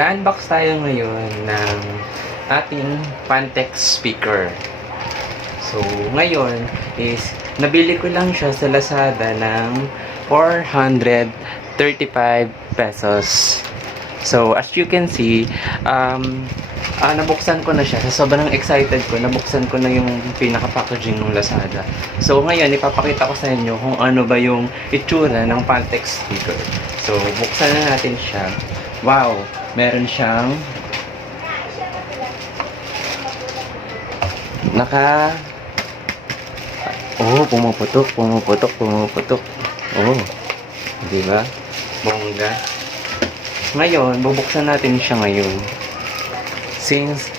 Mag-unbox tayo ngayon ng ating Fantech speaker. So, ngayon is nabili ko lang siya sa Lazada ng 435 pesos. So, as you can see, nabuksan ko na siya. Sa sobrang excited ko, nabuksan ko na yung pinaka-packaging ng Lazada. So, ngayon, ipapakita ko sa inyo kung ano ba yung itsura ng Fantech speaker. So, buksan na natin siya. Wow! Meron siyang pumuputok. Oh, di ba? Bongga. Ngayon, bubuksan natin siya ngayon. Since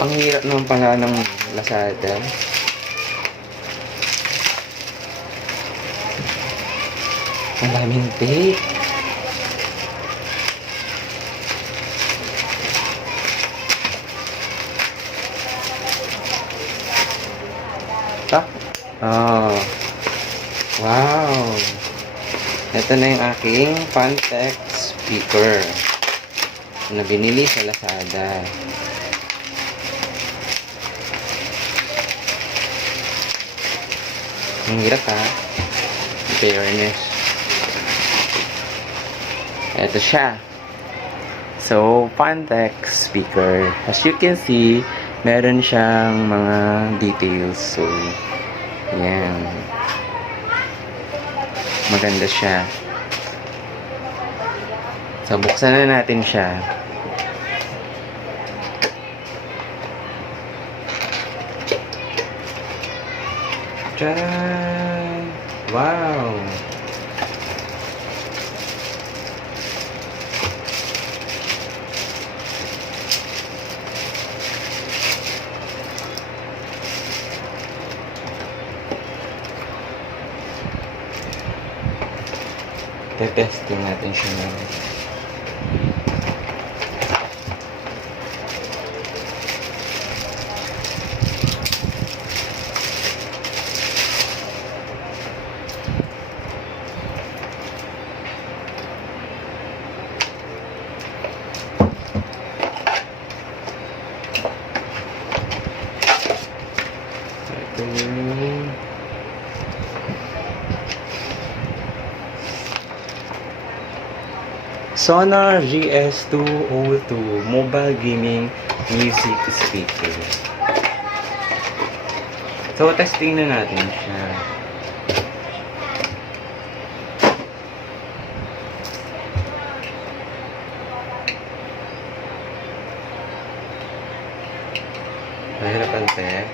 ang hirap naman pala ng Lazada. Ang daming tape. Oh. Wow. Ito na yung aking Fantech speaker na binili sa Lazada. Ang hirap ha. Fairness. Ito siya. So, Fantech speaker. As you can see, meron siyang mga details. So, yan. Maganda siya. So, buksan na natin siya. Tcharan! Wow! Testing natin siya ngayon. Ito yung Sonar GS202 Mobile Gaming Music Speaker. So, testing na natin siya. Mahirapan tayo.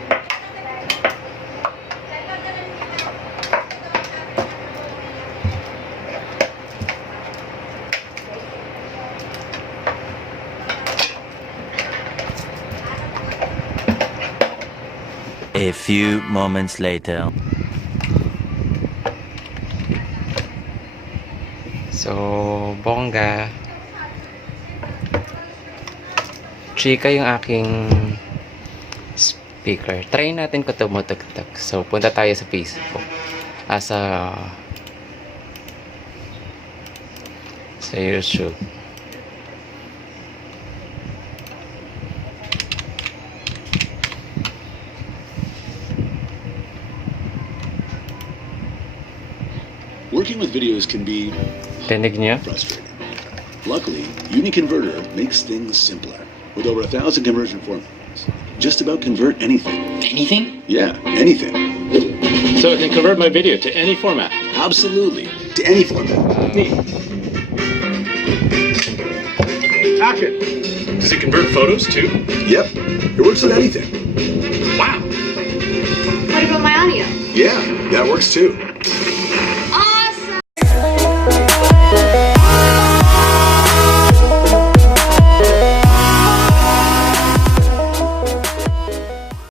A few moments later. So, bongga. Chika yung aking speaker. Try natin kung tumutugtog. So, punta tayo sa Facebook. Sa YouTube. Working with videos can be Tinig niya? frustrating. Luckily, UniConverter makes things simpler. With over 1,000 conversion formats, just about convert anything. Anything? Yeah, anything. So it can convert my video to any format. Absolutely. To any format. Neat. Action. Does it convert photos too? Yep. It works with anything. Wow. What about my audio? Yeah, that works too.